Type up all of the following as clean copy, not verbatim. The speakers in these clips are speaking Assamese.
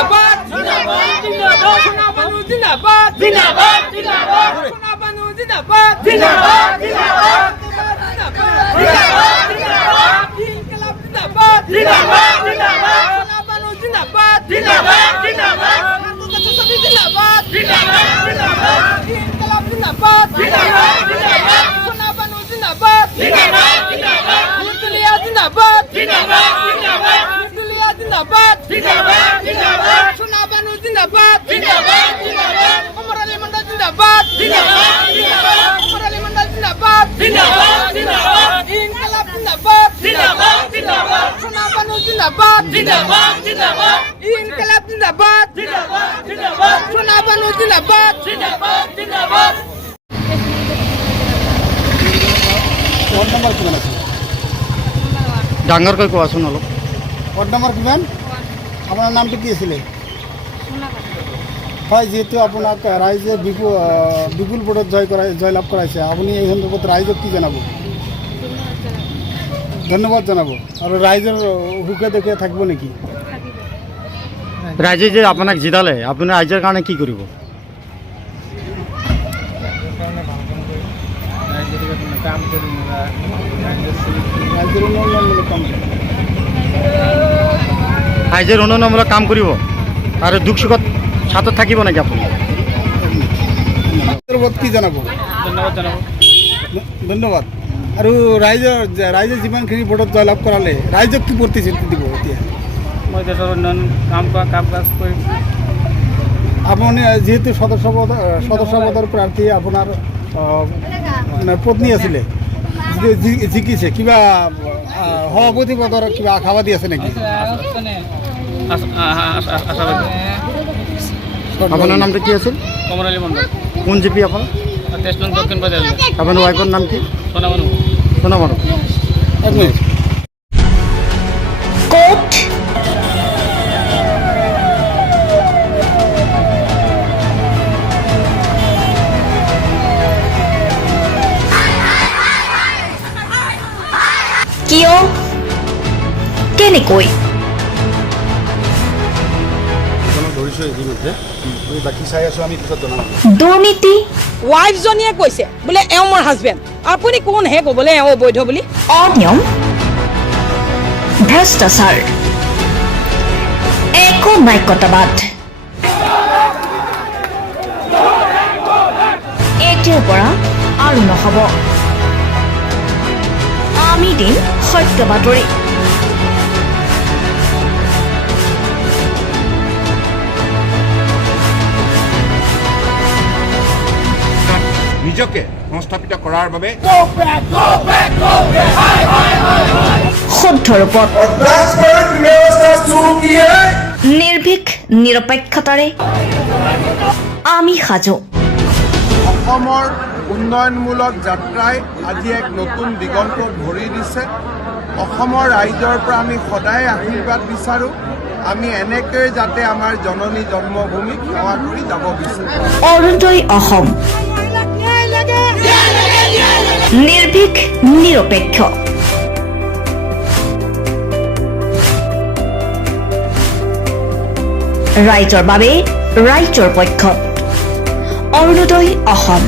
জিন্দাবাদ জিন্দাবাদ সোনা বানু জিন্দাবাদ জিন্দাবাদ জিন্দাবাদ সোনা বানু জিন্দাবাদ জিন্দাবাদ জিন্দাবাদ জিন্দাবাদ জিন্দাবাদ ইনকিলাব জিন্দাবাদ জিন্দাবাদ জিন্দাবাদ সোনা বানু জিন্দাবাদ জিন্দাবাদ জিন্দাবাদ জিন্দাবাদ জিন্দাবাদ জিন্দাবাদ ইনকিলাব জিন্দাবাদ জিন্দাবাদ জিন্দাবাদ সোনা বানু জিন্দাবাদ জিন্দাবাদ জিন্দাবাদ দুলিয়া জিন্দাবাদ জিন্দাবাদ জিন্দাবাদ দুলিয়া জিন্দাবাদ জিন্দাবাদ জিন্দাবাদ সোনা বানু জিন্দাবাদ জিন্দাবাদ জিন্দাবাদ ওমর আলী মন্ডল জিন্দাবাদ জিন্দাবাদ জিন্দাবাদ ওমর আলী মন্ডল জিন্দাবাদ জিন্দাবাদ জিন্দাবাদ ইনকিলাব জিন্দাবাদ জিন্দাবাদ জিন্দাবাদ সোনা বানু জিন্দাবাদ জিন্দাবাদ জিন্দাবাদ ইনকিলাব জিন্দাবাদ জিন্দাবাদ জিন্দাবাদ সোনা বানু জিন্দাবাদ জিন্দাবাদ জিন্দাবাদ ওয়ার্ড নাম্বার কিমান আছে ডাঙৰকৈ কোৱাচোন অলপ। ওয়াৰ্ড নাম্বাৰ কিমান আপোনাৰ নামটো কি আছিলে হয় যেহেতু আপোনাক ৰাইজে বিপুল ভোটত জয়লাভ কৰাইছে আপুনি এই সন্দৰ্ভত ৰাইজক কি জনাব ধন্যবাদ জনাব আৰু ৰাইজৰ সুখে দুখে থাকিব নেকি ৰাইজে যে আপোনাক জিতালে আপুনি ৰাইজৰ কাৰণে কি কৰিব? ৰাইজৰ উন্নয়নমূলক কাম ৰাইজৰ উন্নয়নমূলক কাম কৰিব আৰু দুখ সুখত ছাতত থাকিব নেকি আপুনি? সন্দৰ্ভত কি জনাব ধন্যবাদ জনাব ধন্যবাদ আৰু ৰাইজে যিমানখিনি ভোটত জয়লাভ কৰালে ৰাইজক কি প্ৰতিশ্ৰুতি দিব এতিয়া মই দেশৰ উন্নয়ন কাম কাজ কৰিম আপুনি যেহেতু সদস্যপদৰ প্ৰাৰ্থী আপোনাৰ পত্নী আছিলে জিকিছে কিবা সভাপতি পদৰ কিবা আশাবাদী আছে নেকি আপোনাৰ নামটো কি আছিল? কমল আলী মণ্ডল কোন জিপি আপোনাৰ? তেইছ নং দক্ষিণ বাজাৰ আপোনাৰ ৱাইফৰ নাম কি? সোনা বানু সোনা বানু। এক মিনিট কোট কিয় কেনেকৈ দুৰ্নীতি ৱাইফজনীয়ে কৈছে বোলে এওঁ মোৰ হাজবেণ্ড আপুনি কোন হে ক'বলৈ এওঁ অবৈধ বুলি অনিয়ম ভ্ৰষ্টাচাৰ একো নায়কতাবাদ এতিয়াৰ পৰা আৰু নহ'ব আমি দিম সত্য বাতৰি নিজকে সংস্থাপিত কৰাৰ বাবে শুদ্ধ ৰূপত নিৰ্ভীক নিৰপেক্ষতাৰে আমি সাজু অসমৰ উন্নয়নমূলক যাত্ৰাই আজি এক নতুন দিগন্ত ভৰি দিছে অসমৰ ৰাইজৰ পৰা আমি সদায় আশীৰ্বাদ বিচাৰোঁ আমি এনেকৈ যাতে আমাৰ জননী জন্মভূমিক সেৱা কৰি যাব বিচাৰোঁ অৰুণোদয় অসম নিৰ্ভীক নিৰপেক্ষ ৰাইজৰ বাবে ৰাইজৰ পক্ষত Orunodoi Assam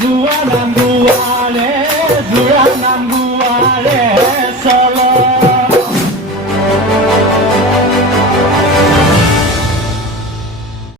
Juana Guare, Juana Guare, solo